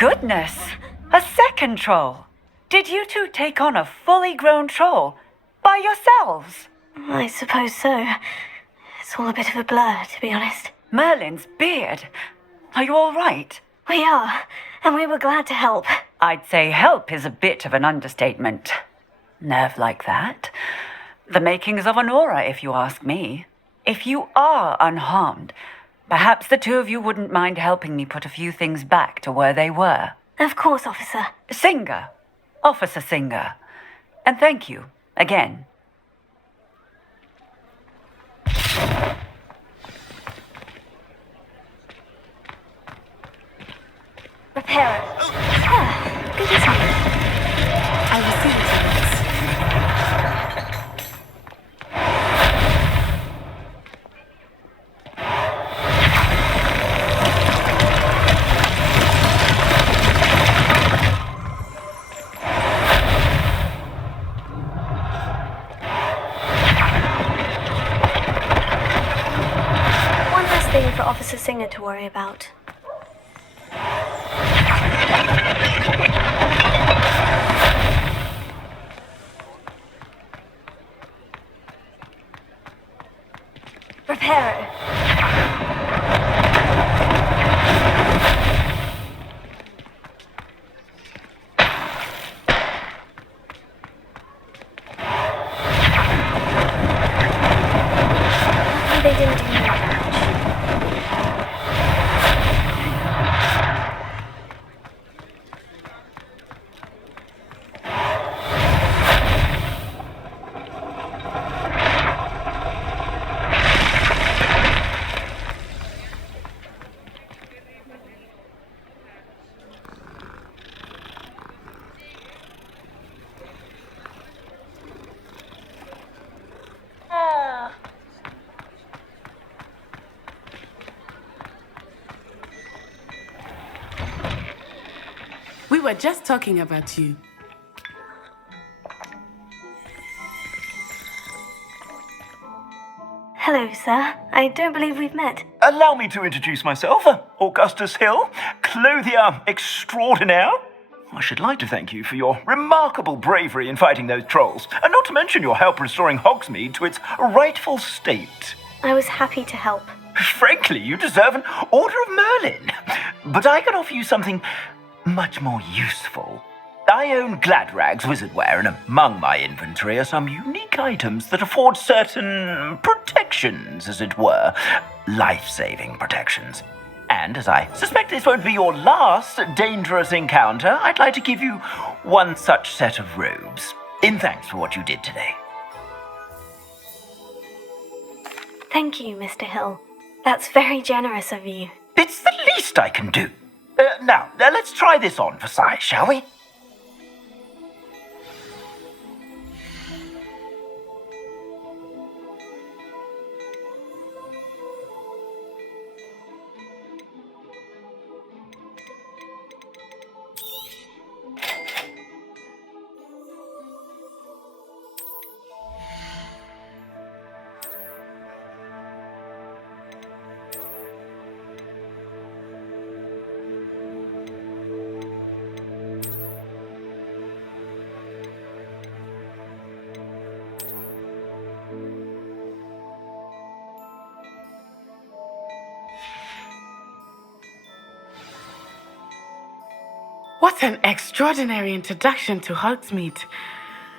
Goodness! A second troll! Did you two take on a fully grown troll by yourselves? I suppose so. It's all a bit of a blur, to be honest. Merlin's beard. Are you all right? We are, and we were glad to help. I'd say help is a bit of an understatement. Nerve like that. The makings of an aura, if you ask me. If you are unharmed, perhaps the two of you wouldn't mind helping me put a few things back to where they were. Of course, officer. Singer. Officer Singer. And thank you, again. Repairer. Good as you. I will see you to this. One less thing for Officer Singer to worry about. Repairer. Luckily they didn't do any damage. We were just talking about you. Hello, sir. I don't believe we've met. Allow me to introduce myself, Augustus Hill, clothier extraordinaire. I should like to thank you for your remarkable bravery in fighting those trolls, and not to mention your help restoring Hogsmeade to its rightful state. I was happy to help. Frankly, you deserve an Order of Merlin. But I can offer you something much more useful. I own Gladrag's wizardware, and among my inventory are some unique items that afford certain protections, as it were. Life-saving protections. And as I suspect this won't be your last dangerous encounter, I'd like to give you one such set of robes, in thanks for what you did today. Thank you, Mr. Hill. That's very generous of you. It's the least I can do. Now, let's try this on for size, shall we? What an extraordinary introduction to Hogsmeade.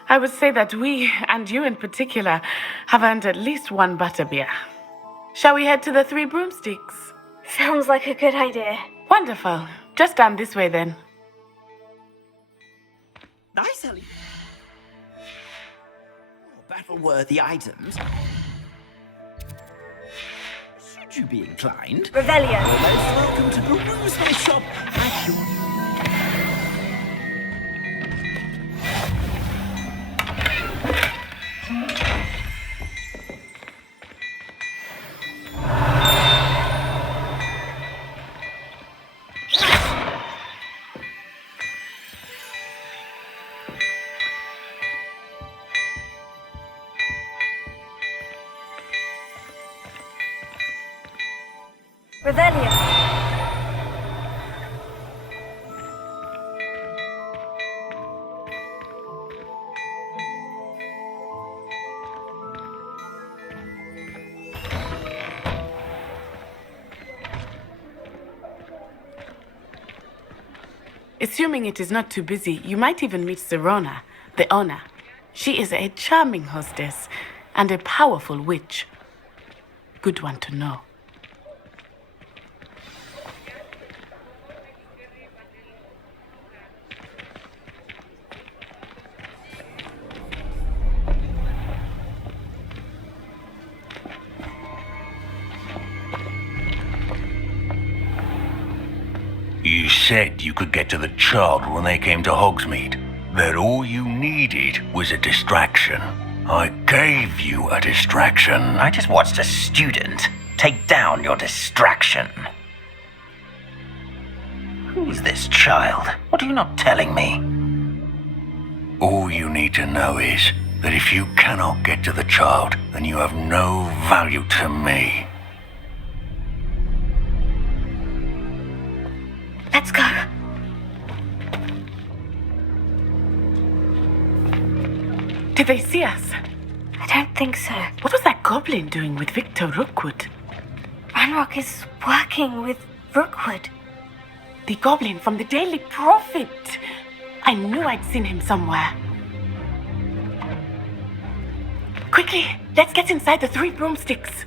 I would say that we, and you in particular, have earned at least one butterbeer. Shall we head to the Three Broomsticks? Sounds like a good idea. Wonderful. Just down this way then. Nice, Ellie. Battle-worthy items. Should you be inclined, Revelio. you're most welcome to peruse my shop at your... Revelio. Assuming it is not too busy, you might even meet Sirona, the owner. She is a charming hostess and a powerful witch. Good one to know. You said you could get to the child when they came to Hogsmeade. That all you needed was a distraction. I gave you a distraction. I just watched a student take down your distraction. Who's this child? What are you not telling me? All you need to know is that if you cannot get to the child, then you have no value to me. Let's go. Did they see us? I don't think so. What was that goblin doing with Victor Rookwood? Ranrock is working with Rookwood. The goblin from the Daily Prophet. I knew I'd seen him somewhere. Quickly, let's get inside the 3 broomsticks.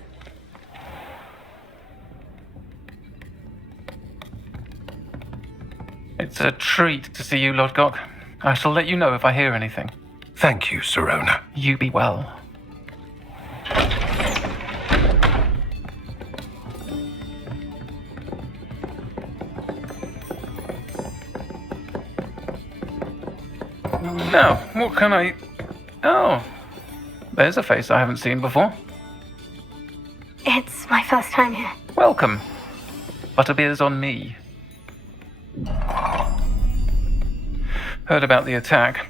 It's a treat to see you, Lodgok. I shall let you know if I hear anything. Thank you, Sirona. You be well. Now, what can I... Oh, there's a face I haven't seen before. It's my first time here. Welcome. Butterbeer's on me. Heard about the attack.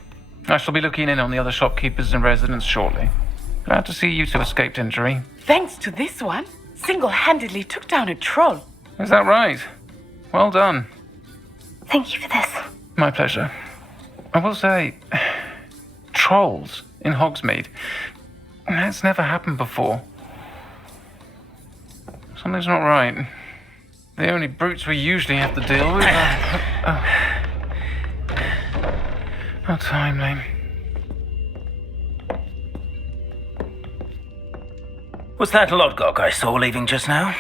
I shall be looking in on the other shopkeepers and residents shortly. Glad to see you two escaped injury. Thanks to this one, single-handedly took down a troll. Is that right? Well done. Thank you for this. My pleasure. I will say, trolls in Hogsmeade. That's never happened before. Something's not right. The only brutes we usually have to deal with are... How timely. Was that Lodgok I saw leaving just now?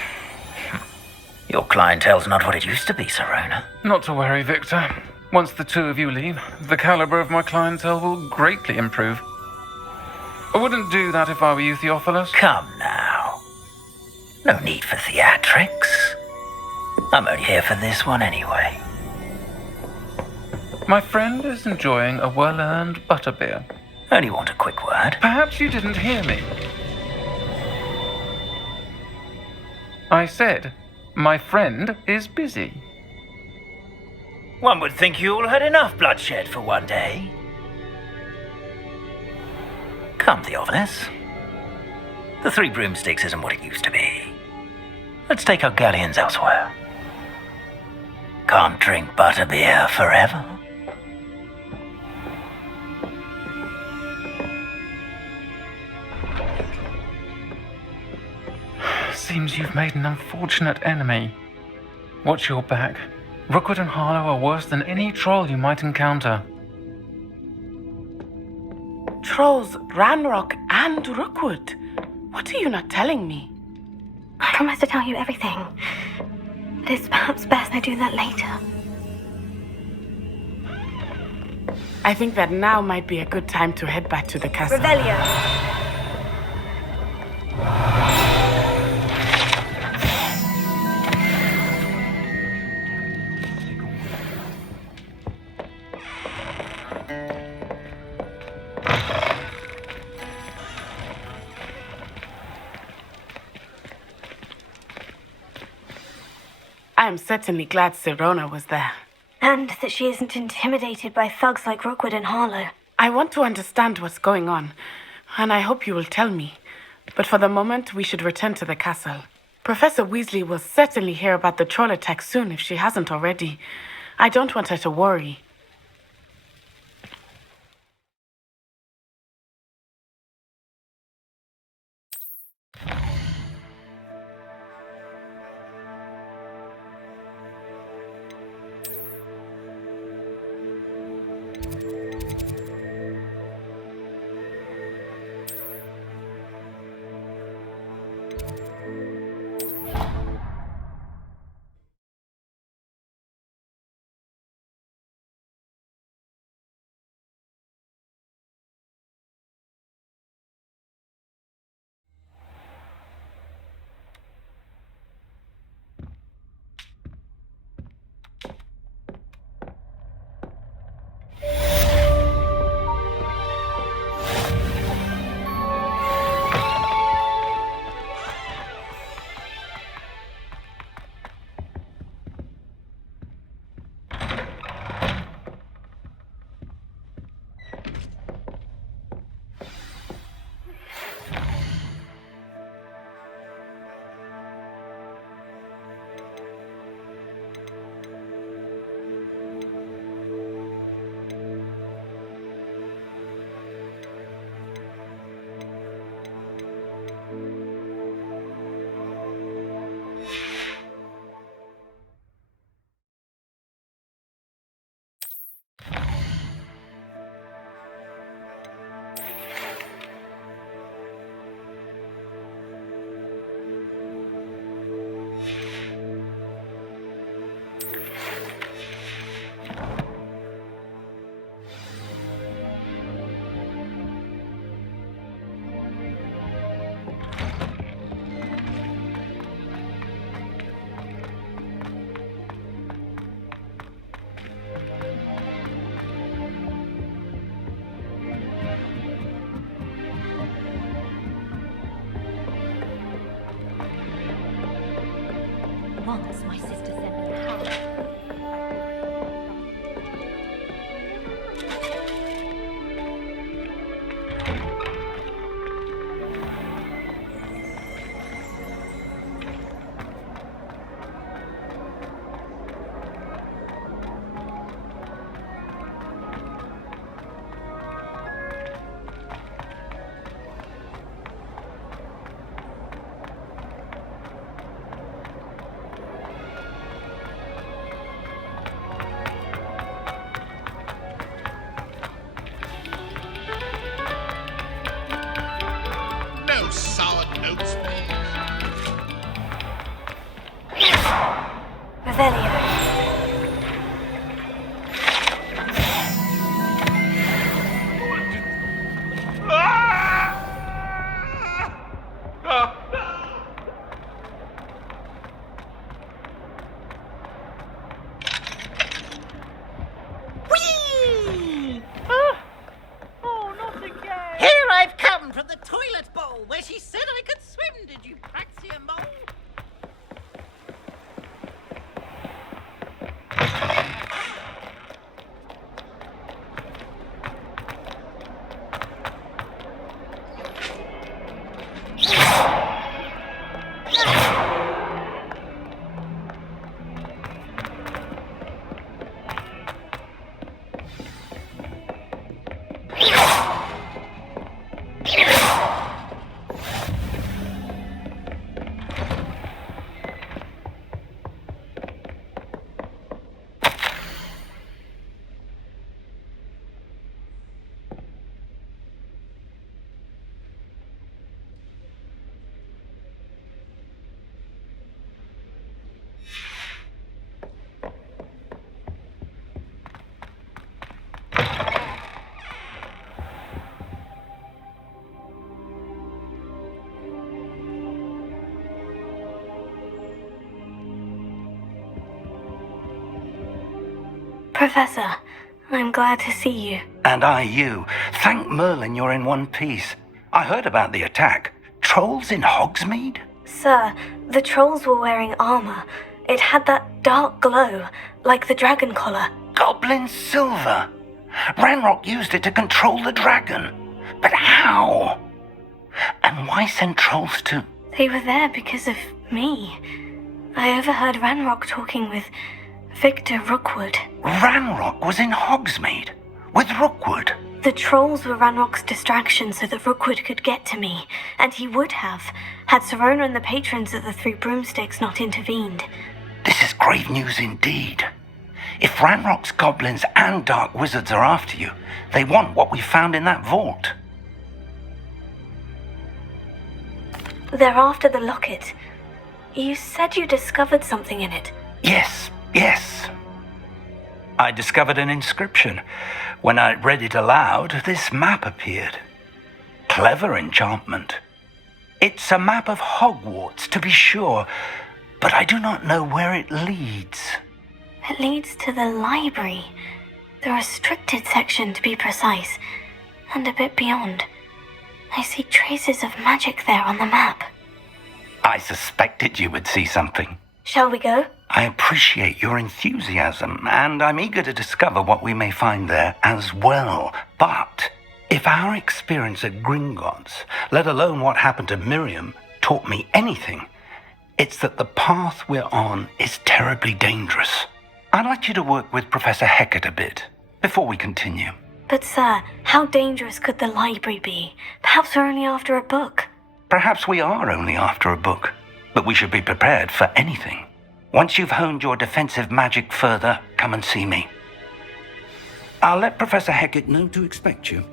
Your clientele's not what it used to be, Sirona. Not to worry, Victor. Once the two of you leave, the caliber of my clientele will greatly improve. I wouldn't do that if I were you, Theophilus. Come now. No need for theatrics. I'm only here for this one anyway. My friend is enjoying a well-earned butterbeer. Only want a quick word. Perhaps you didn't hear me. I said, my friend is busy. One would think you all had enough bloodshed for one day. Come, Theophilus. The 3 broomsticks isn't what it used to be. Let's take our galleons elsewhere. Can't drink butterbeer forever. Seems you've made an unfortunate enemy. Watch your back. Rookwood and Harlow are worse than any troll you might encounter. Trolls, Ranrock, and Rookwood. What are you not telling me? I promise to tell you everything. But it's perhaps best I do that later. I think that now might be a good time to head back to the castle. Revelio. I am certainly glad Sirona was there. And that she isn't intimidated by thugs like Rookwood and Harlow. I want to understand what's going on, and I hope you will tell me. But for the moment, we should return to the castle. Professor Weasley will certainly hear about the troll attack soon if she hasn't already. I don't want her to worry. Once my sister sent me a hat. No sour notes, please. Revelio. Here I've come from the toilet bowl where she said I could swim, did you praxia mole? Professor, I'm glad to see you. And I you. Thank Merlin you're in one piece. I heard about the attack. Trolls in Hogsmeade? Sir, the trolls were wearing armor. It had that dark glow, like the dragon collar. Goblin silver. Ranrock used it to control the dragon. But how? And why send trolls to... They were there because of me. I overheard Ranrock talking with Victor Rookwood. Ranrock was in Hogsmeade with Rookwood. The trolls were Ranrock's distraction so that Rookwood could get to me, and he would have, had Serona and the patrons of the Three Broomsticks not intervened. This is grave news indeed. If Ranrock's goblins and dark wizards are after you, they want what we found in that vault. They're after the locket. You said you discovered something in it. Yes. I discovered an inscription. When I read it aloud, this map appeared. Clever enchantment. It's a map of Hogwarts, to be sure, but I do not know where it leads. It leads to the library. The restricted section, to be precise, and a bit beyond. I see traces of magic there on the map. I suspected you would see something. Shall we go? I appreciate your enthusiasm, and I'm eager to discover what we may find there as well. But if our experience at Gringotts, let alone what happened to Miriam, taught me anything, it's that the path we're on is terribly dangerous. I'd like you to work with Professor Hecat a bit before we continue. But sir, how dangerous could the library be? Perhaps we're only after a book. Perhaps we are only after a book, but we should be prepared for anything. Once you've honed your defensive magic further, come and see me. I'll let Professor Hecat know to expect you.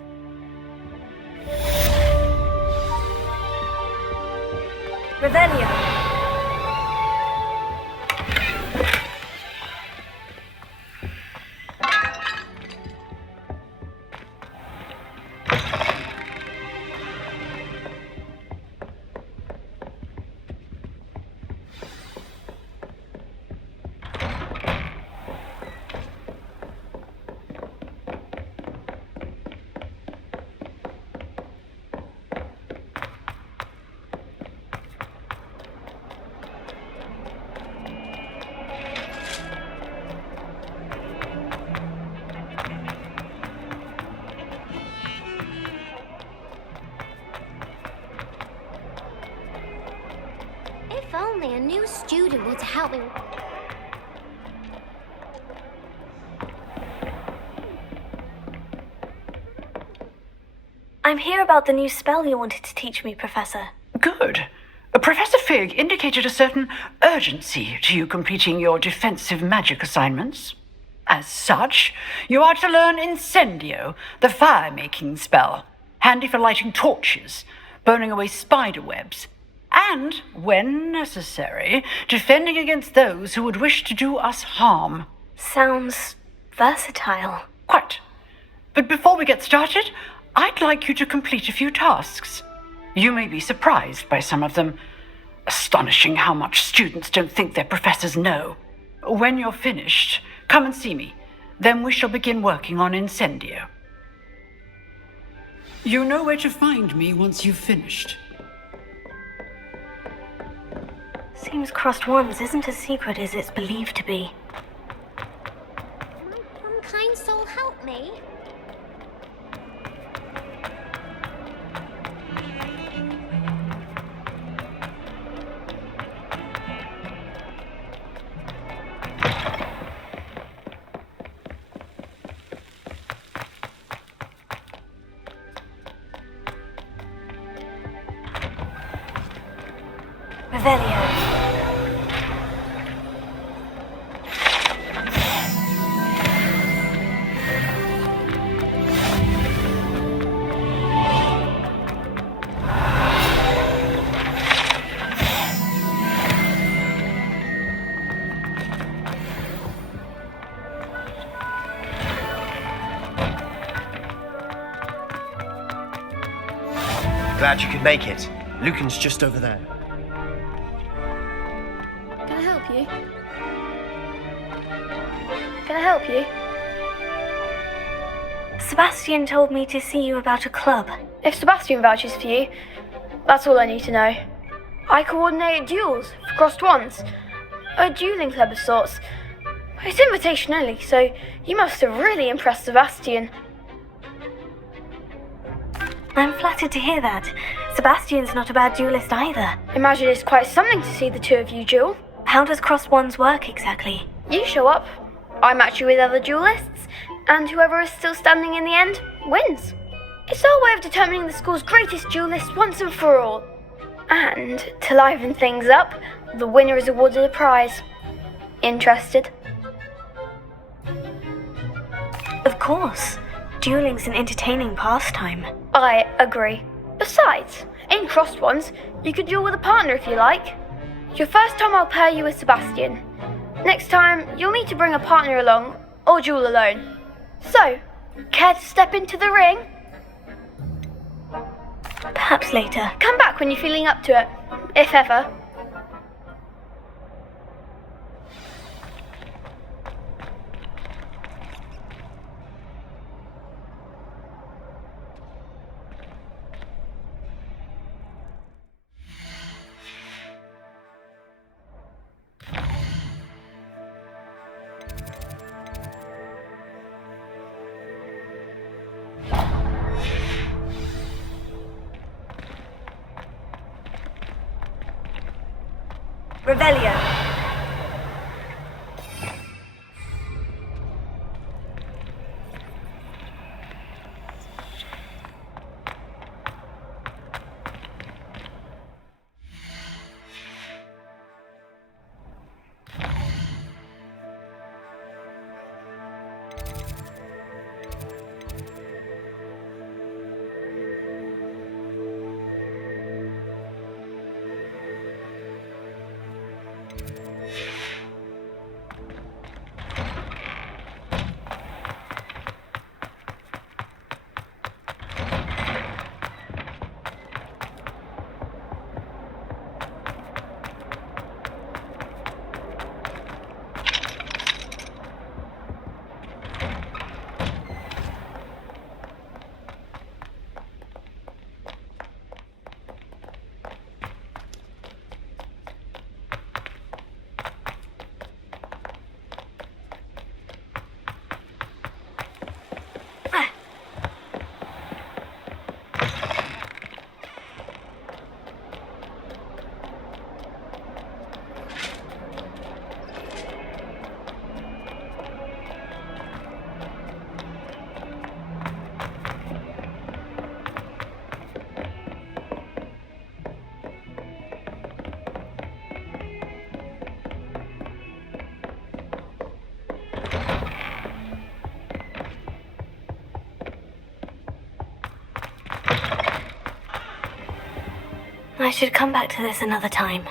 Revelio. If only a new student were to help me. I'm here about the new spell you wanted to teach me, Professor. Good. Professor Fig indicated a certain urgency to you completing your defensive magic assignments. As such, you are to learn Incendio, the fire-making spell, handy for lighting torches, burning away spider webs, and, when necessary, defending against those who would wish to do us harm. Sounds versatile. Quite. But before we get started, I'd like you to complete a few tasks. You may be surprised by some of them. Astonishing how much students don't think their professors know. When you're finished, come and see me. Then we shall begin working on Incendio. You know where to find me once you've finished. Seems crossed wands isn't as secret as it's believed to be. Might some kind soul help me? Revelio. Glad you could make it. Lucan's just over there. Can I help you? Can I help you? Sebastian told me to see you about a club. If Sebastian vouches for you, that's all I need to know. I coordinate duels for crossed wands. A dueling club of sorts. It's invitation only, so you must have really impressed Sebastian. I'm flattered to hear that. Sebastian's not a bad duelist either. Imagine it's quite something to see the two of you duel. How does crossed wands work exactly? You show up, I match you with other duelists, and whoever is still standing in the end wins. It's our way of determining the school's greatest duelist once and for all. And to liven things up, the winner is awarded a prize. Interested? Of course. Dueling's an entertaining pastime. I agree. Besides, in crossed wands, you can duel with a partner if you like. Your first time I'll pair you with Sebastian. Next time, you'll need to bring a partner along, or duel alone. So, care to step into the ring? Perhaps later. Come back when you're feeling up to it, if ever. Revelio. I should come back to this another time.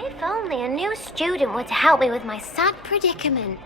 If only a new student were to help me with my sad predicament.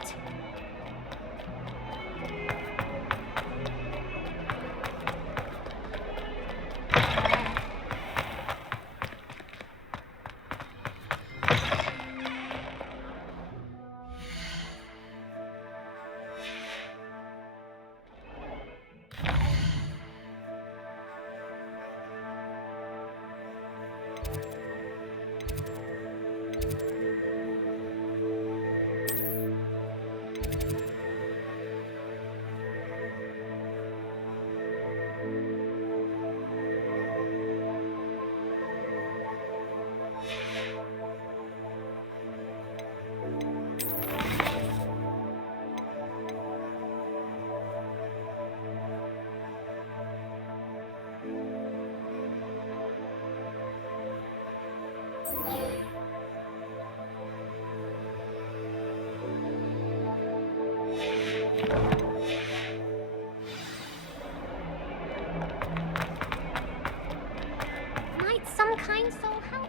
Might some kind soul help me?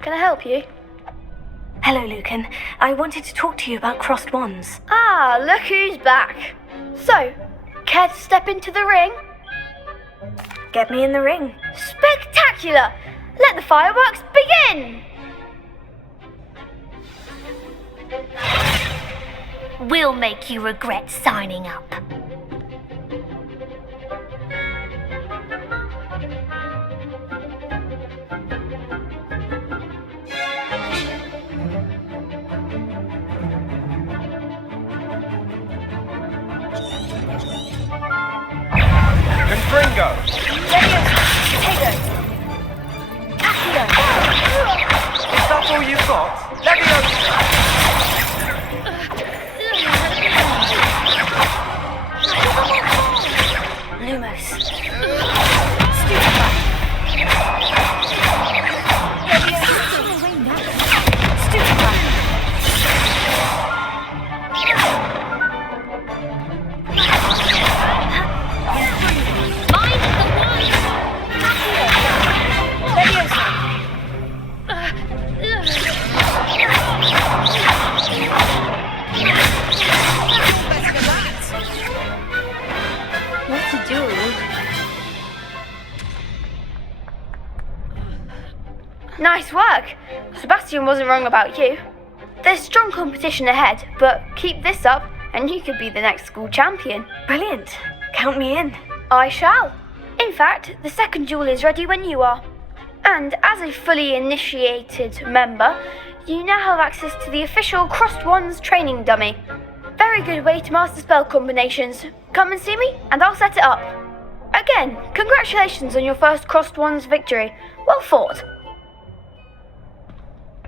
Can I help you? Hello, Lucan. I wanted to talk to you about crossed wands. Ah, look who's back. So, care to step into the ring? Get me in the ring. Spectacular! Let the fireworks begin! We'll make you regret signing up. Gringo! Is that all you've got? Lumos. Stupefy. Nice work. Sebastian wasn't wrong about you. There's strong competition ahead, but keep this up and you could be the next school champion. Brilliant. Count me in. I shall. In fact, the second duel is ready when you are. And as a fully initiated member, you now have access to the official Crossed Wands training dummy. Very good way to master spell combinations. Come and see me and I'll set it up. Again, congratulations on your first Crossed Wands victory. Well fought.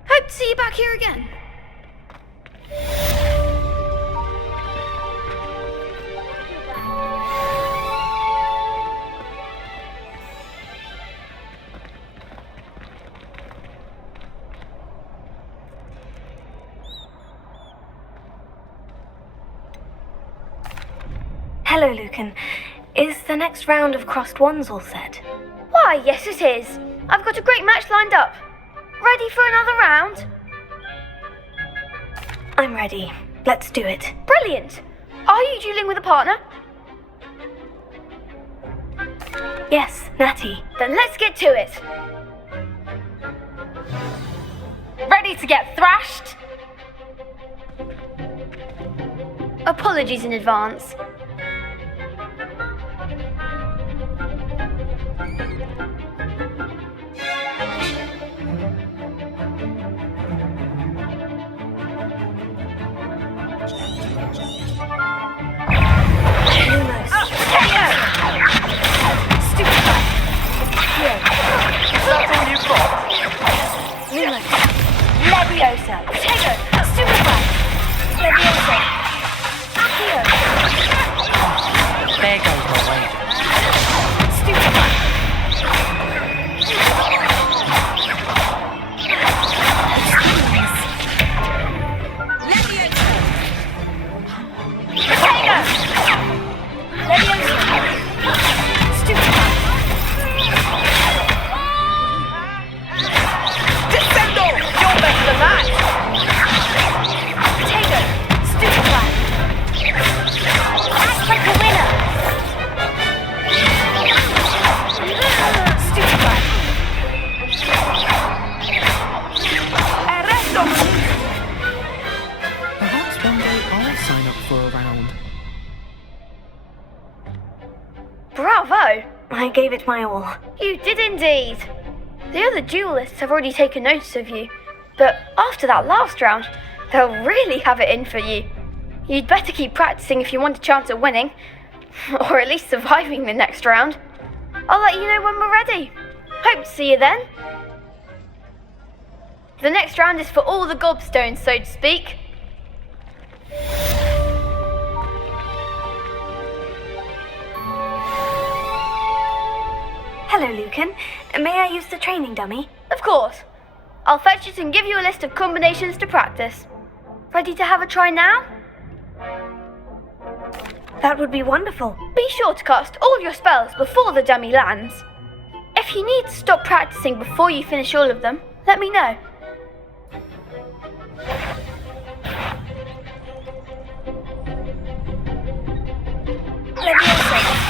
Hope to see you back here again. Hello, Lucan. Is the next round of Crossed Wands all set? Why, yes it is. I've got a great match lined up. Ready for another round? I'm ready. Let's do it. Brilliant. Are you dueling with a partner? Yes, Natty. Then let's get to it. Ready to get thrashed? Apologies in advance. Leviosa. Tego. Stupefy. Leviosa. Accio. There goes the wager. Stupefy. Leviosa. Tego. Leviosa. Stupefy. Descendo! You're better than that! Tego. Stupefy. Act like a winner. Stupefy. Arresto! Perhaps one day I'll sign up for a round. Bravo! I gave it my all. You did indeed. The other duelists have already taken notice of you, but after that last round, they'll really have it in for you. You'd better keep practicing if you want a chance at winning, or at least surviving the next round. I'll let you know when we're ready. Hope to see you then. The next round is for all the gobstones, so to speak. Hello, Lucan. May I use the training dummy? Of course. I'll fetch it and give you a list of combinations to practice. Ready to have a try now? That would be wonderful. Be sure to cast all your spells before the dummy lands. If you need to stop practicing before you finish all of them, let me know. Leviosa.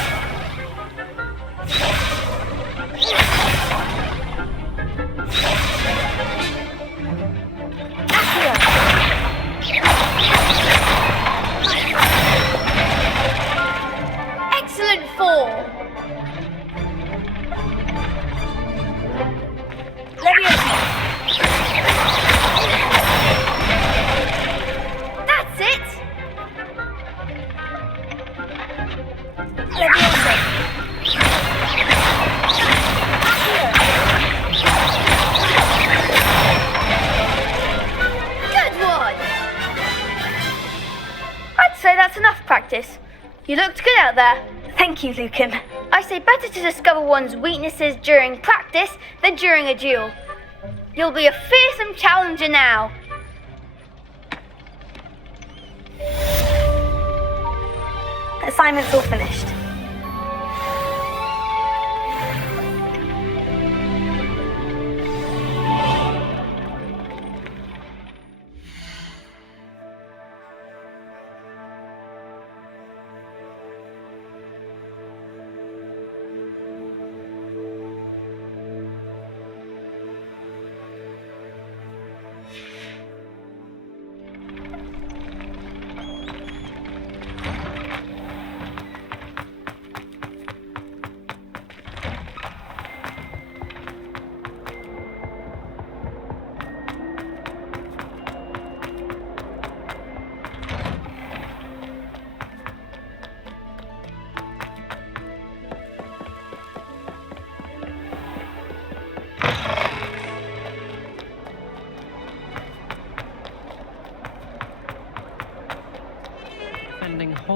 Excellent form. Leviosa. That's it. Leviosa. Good one. I'd say that's enough practice. You looked good out there. Thank you, Lucan. I say better to discover one's weaknesses during practice than during a duel. You'll be a fearsome challenger now. Assignment's all finished.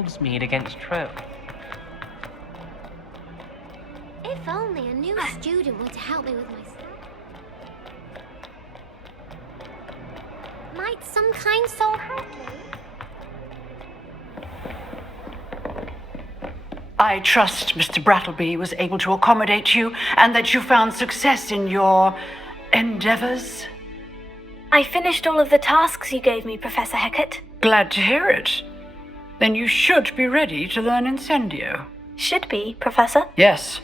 Hogsmeade against True. If only a new student were to help me with my stuff. Might some kind soul help me? I trust Mr. Brattleby was able to accommodate you and that you found success in your endeavors. I finished all of the tasks you gave me, Professor Hecat. Glad to hear it. Then you should be ready to learn Incendio. Should be, Professor? Yes.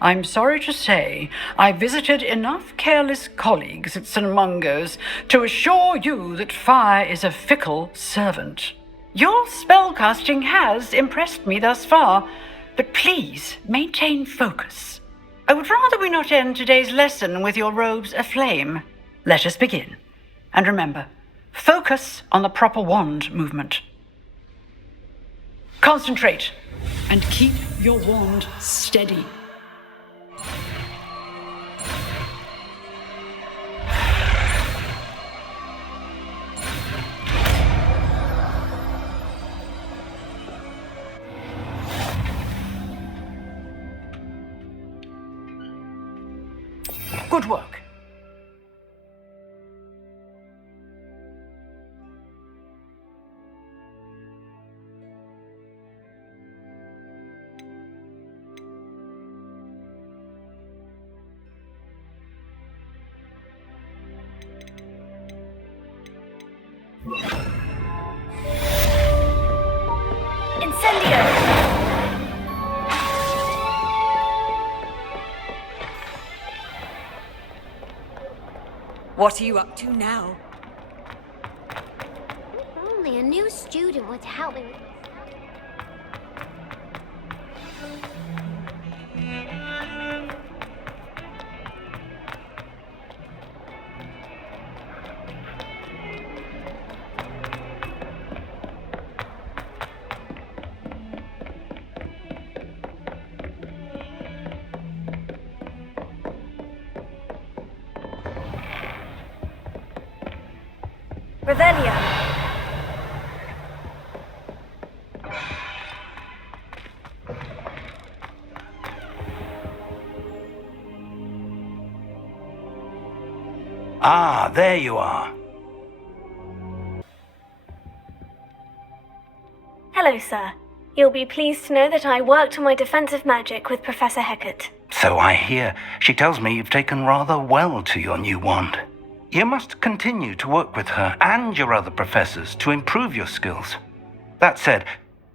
I'm sorry to say I visited enough careless colleagues at St. Mungo's to assure you that fire is a fickle servant. Your spellcasting has impressed me thus far, but please maintain focus. I would rather we not end today's lesson with your robes aflame. Let us begin. And remember, focus on the proper wand movement. Concentrate and keep your wand steady. Good work. What are you up to now? If only a new student were to help me with my stuff. Revelio. Ah, there you are. Hello, sir. You'll be pleased to know that I worked on my defensive magic with Professor Hecat. So I hear. She tells me you've taken rather well to your new wand. You must continue to work with her and your other professors to improve your skills. That said,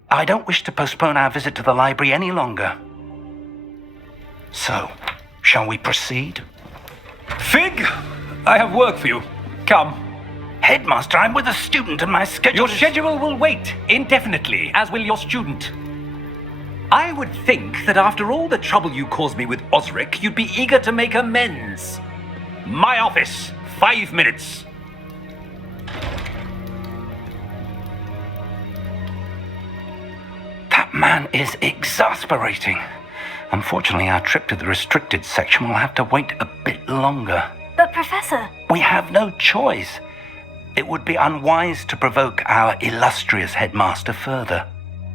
I don't wish to postpone our visit to the library any longer. So, shall we proceed? Fig, I have work for you. Come. Headmaster, I'm with a student and my schedule... Your schedule will wait indefinitely, as will your student. I would think that after all the trouble you caused me with Osric, you'd be eager to make amends. My office. 5 minutes. That man is exasperating. Unfortunately, our trip to the restricted section will have to wait a bit longer. But, Professor... We have no choice. It would be unwise to provoke our illustrious headmaster further.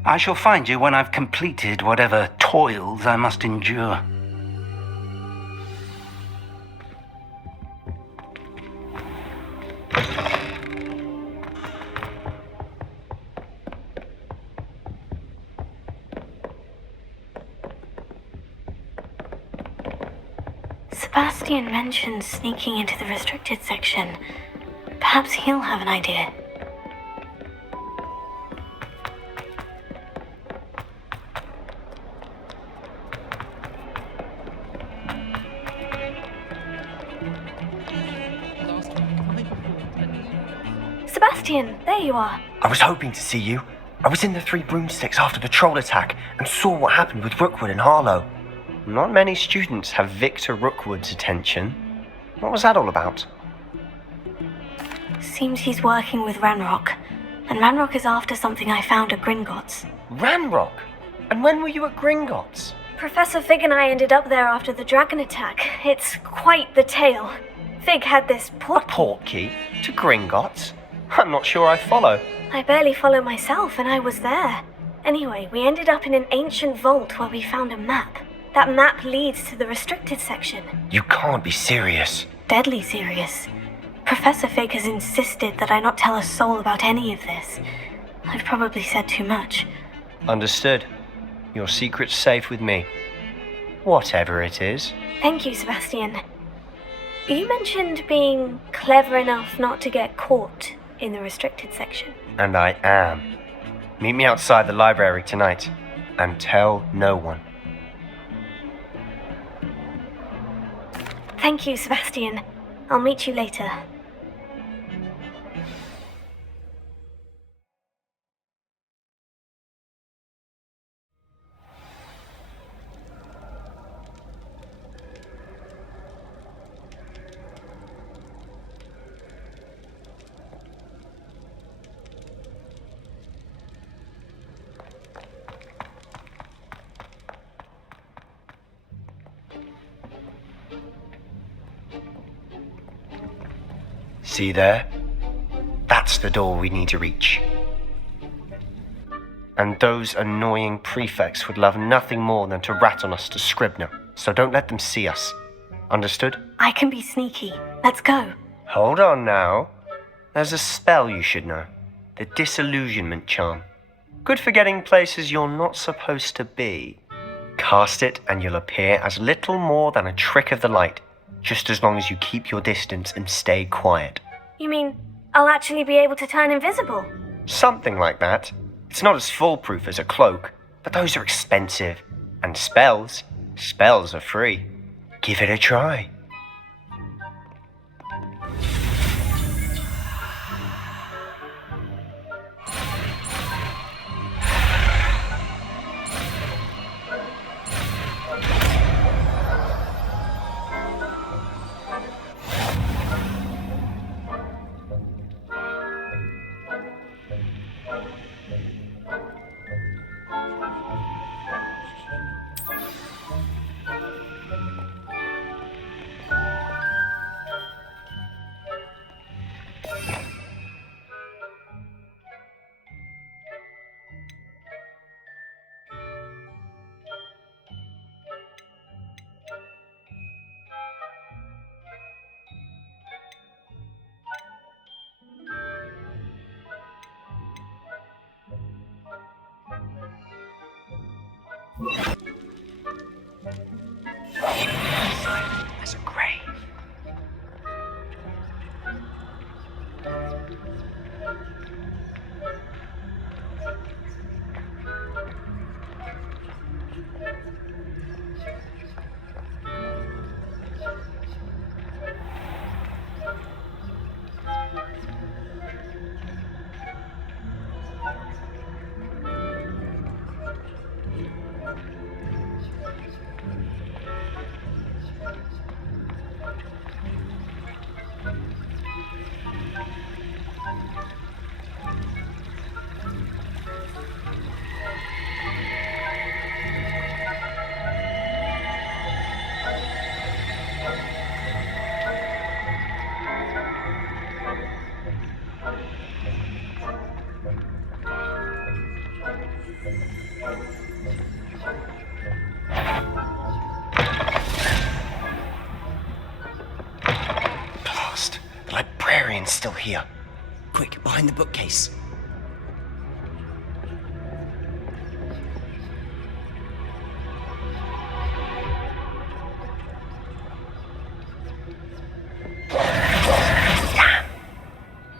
I shall find you when I've completed whatever toils I must endure. Sebastian mentioned sneaking into the restricted section. Perhaps he'll have an idea. Sebastian, there you are. I was hoping to see you. I was in the Three Broomsticks after the troll attack and saw what happened with Rookwood and Harlow. Not many students have Victor Rookwood's attention. What was that all about? Seems he's working with Ranrock, and Ranrock is after something I found at Gringotts. Ranrock? And when were you at Gringotts? Professor Fig and I ended up there after the dragon attack. It's quite the tale. Fig had this portkey to Gringotts? I'm not sure I follow. I barely follow myself, and I was there. Anyway, we ended up in an ancient vault where we found a map. That map leads to the restricted section. You can't be serious. Deadly serious. Professor Fig has insisted that I not tell a soul about any of this. I've probably said too much. Understood. Your secret's safe with me. Whatever it is. Thank you, Sebastian. You mentioned being clever enough not to get caught in the restricted section. And I am. Meet me outside the library tonight, and tell no one. Thank you, Sebastian. I'll meet you later. See there? That's the door we need to reach. And those annoying prefects would love nothing more than to rat on us to Scribner, so don't let them see us. Understood? I can be sneaky. Let's go. Hold on now. There's a spell you should know. The Disillusionment Charm. Good for getting places you're not supposed to be. Cast it and you'll appear as little more than a trick of the light, just as long as you keep your distance and stay quiet. You mean I'll actually be able to turn invisible? Something like that. It's not as foolproof as a cloak, but those are expensive. And spells are free. Give it a try. As a grave. Blast! The librarian's still here. Quick, behind the bookcase.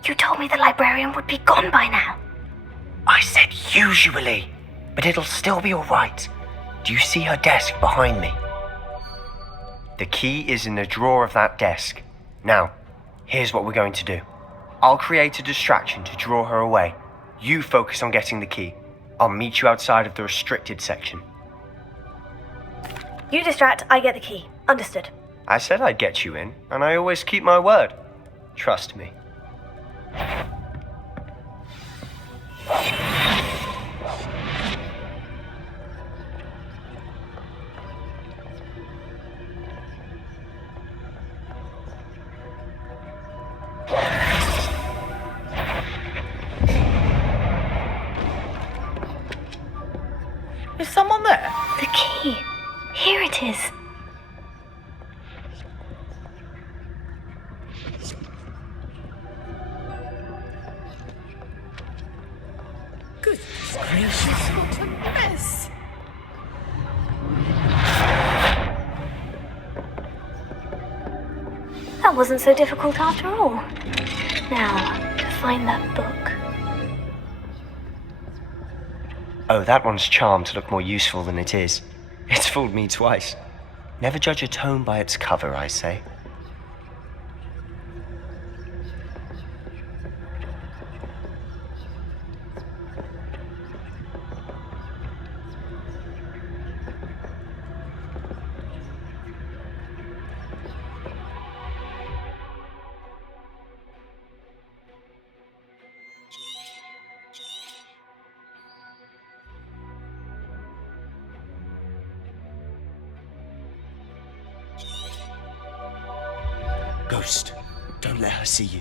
You told me the librarian would be gone by now. I said usually, but it'll still be alright. Do you see her desk behind me? The key is in the drawer of that desk. Now, here's what we're going to do. I'll create a distraction to draw her away. You focus on getting the key. I'll meet you outside of the restricted section. You distract, I get the key. Understood. I said I'd get you in, and I always keep my word. Trust me. Is someone there? The key. Here it is. Goodness gracious, what a mess! That wasn't so difficult after all. Now, to find that book. Oh, that one's charmed to look more useful than it is. It's fooled me twice. Never judge a tome by its cover, I say. Ghost, don't let her see you.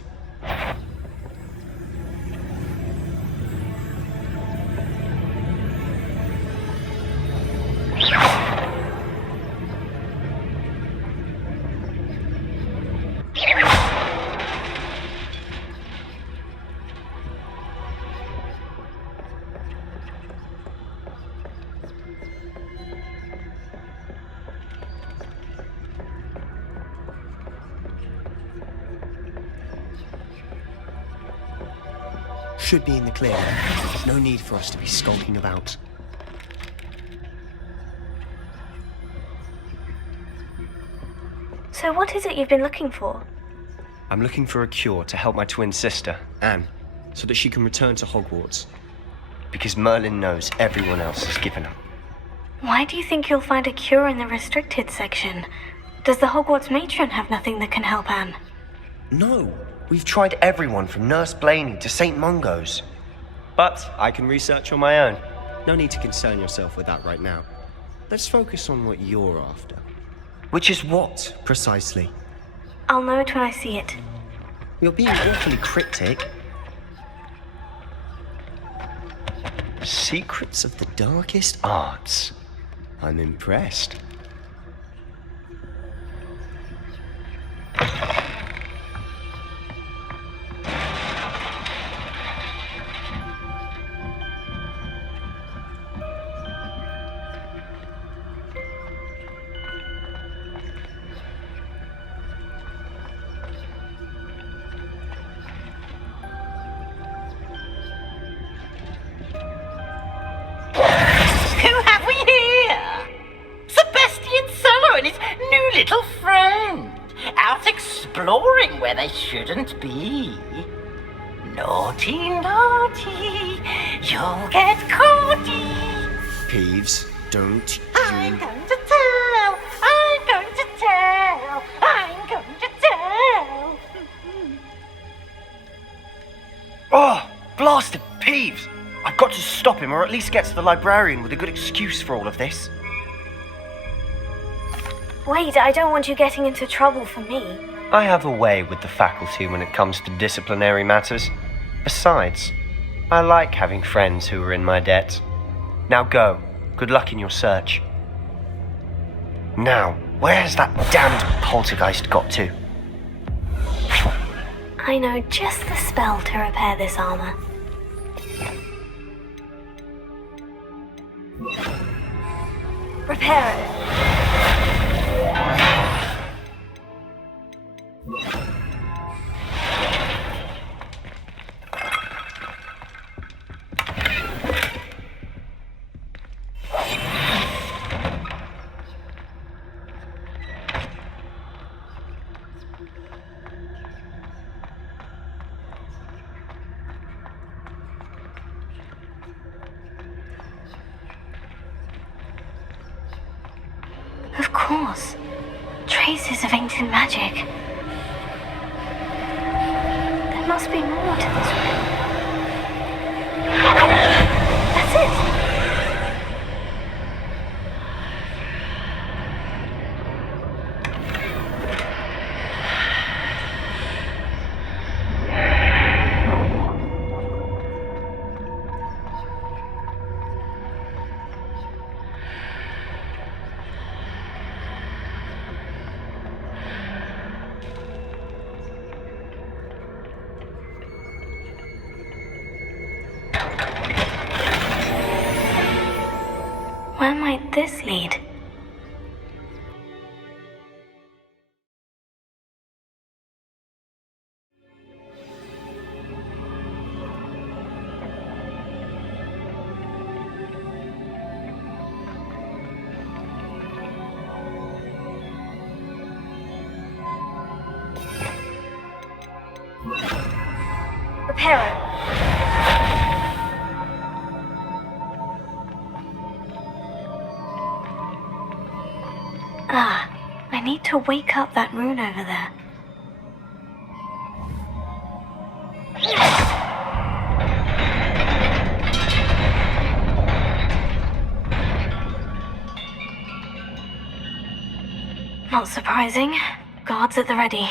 Should be in the clear. No need for us to be skulking about. So what is it you've been looking for? I'm looking for a cure to help my twin sister, Anne, so that she can return to Hogwarts. Because Merlin knows everyone else has given up. Why do you think you'll find a cure in the restricted section? Does the Hogwarts matron have nothing that can help Anne? No, we've tried everyone from Nurse Blaney to St. Mungo's. But I can research on my own. No need to concern yourself with that right now. Let's focus on what you're after. Which is what, precisely? I'll know it when I see it. You're being awfully cryptic. Secrets of the darkest arts. I'm impressed. Little friend, out exploring where they shouldn't be. Naughty, naughty, you'll get caughty. Peeves, don't I'm going to tell, I'm going to tell, I'm going to tell. Oh, blasted Peeves! I've got to stop him, or at least get to the librarian with a good excuse for all of this. Wait, I don't want you getting into trouble for me. I have a way with the faculty when it comes to disciplinary matters. Besides, I like having friends who are in my debt. Now go. Good luck in your search. Now, where's that damned poltergeist got to? I know just the spell to repair this armor. Repair it. Of course. Traces of ancient magic. There must be more to this room. That's it! might this lead? Reparo. Ah, I need to wake up that rune over there. Not surprising. Guards at the ready.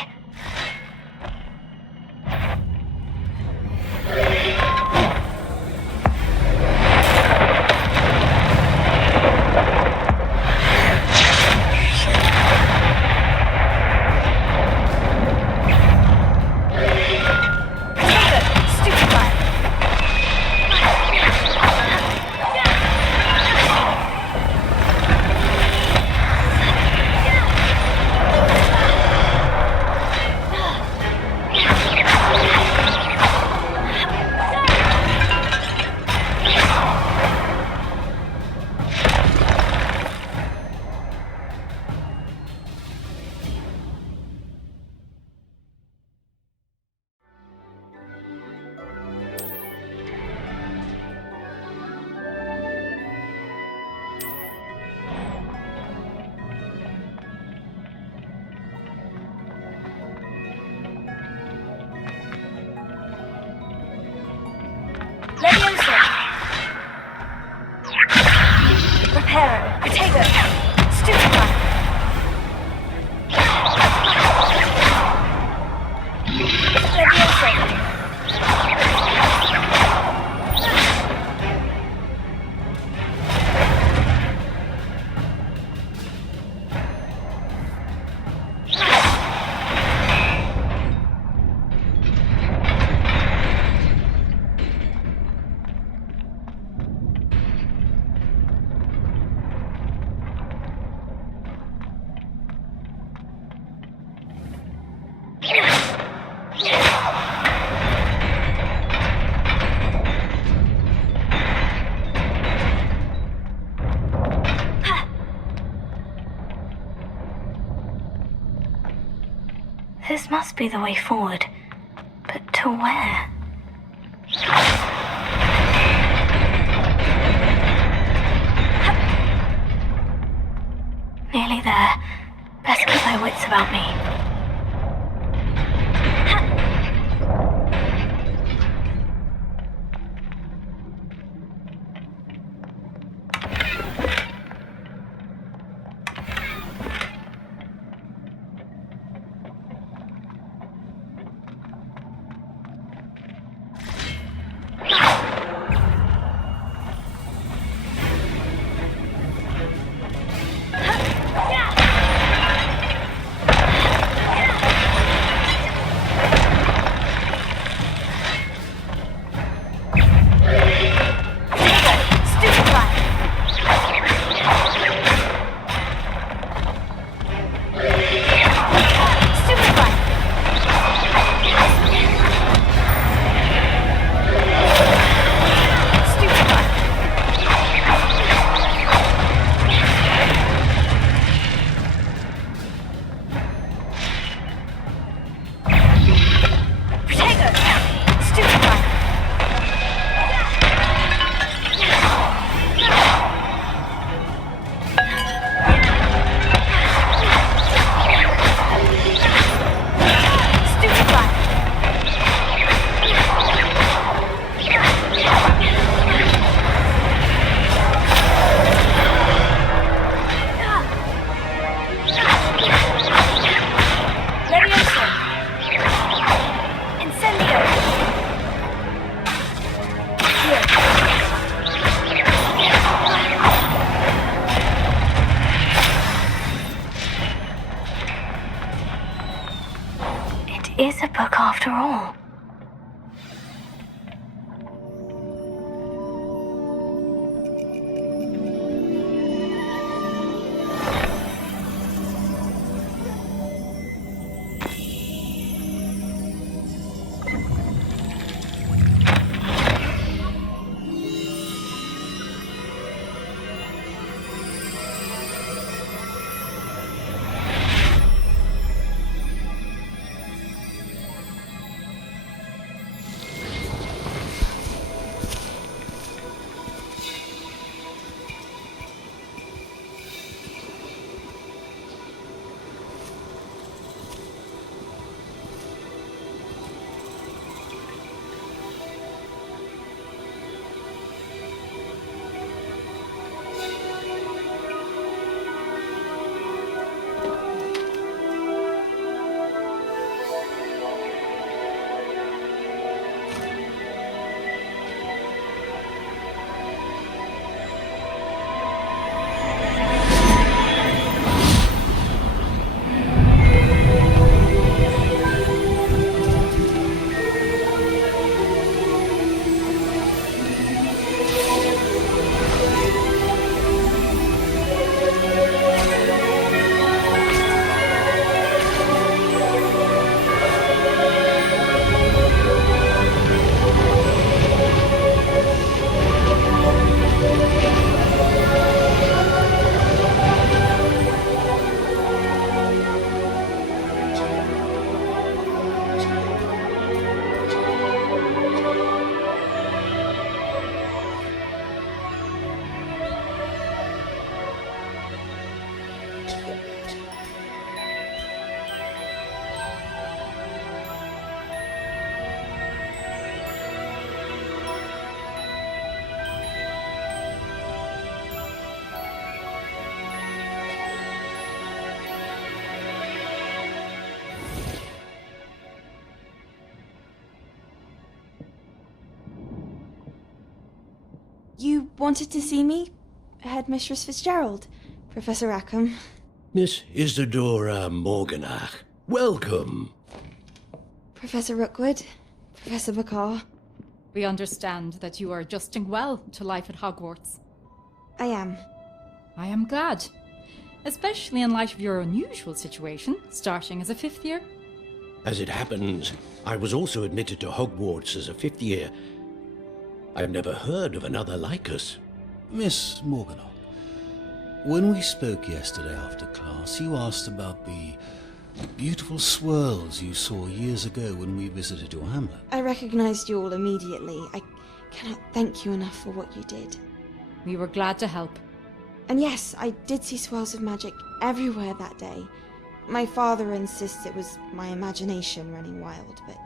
Reparo. Protego. Stupefy. Levioso. This must be the way forward. But to where? Nearly there. Best keep my wits about me. Is a book after all. wanted to see me? Headmistress Fitzgerald, Professor Rackham. Miss Isadora Morganach, welcome. Professor Rookwood, Professor Bakar. We understand that you are adjusting well to life at Hogwarts. I am. I am glad. Especially in light of your unusual situation, starting as a 5th year. As it happens, I was also admitted to Hogwarts as a 5th year. I've never heard of another like us. Miss Morganach, when we spoke yesterday after class, you asked about the beautiful swirls you saw years ago when we visited your hamlet. I recognized you all immediately. I cannot thank you enough for what you did. We were glad to help. And yes, I did see swirls of magic everywhere that day. My father insists it was my imagination running wild, but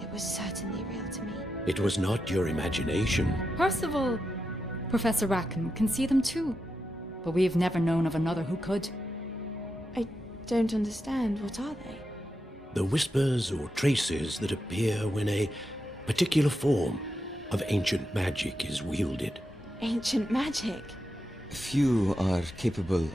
it was certainly real to me. It was not your imagination. Percival, Professor Rackham can see them too, but we have never known of another who could. I don't understand. What are they? The whispers or traces that appear when a particular form of ancient magic is wielded. Ancient magic? Few are capable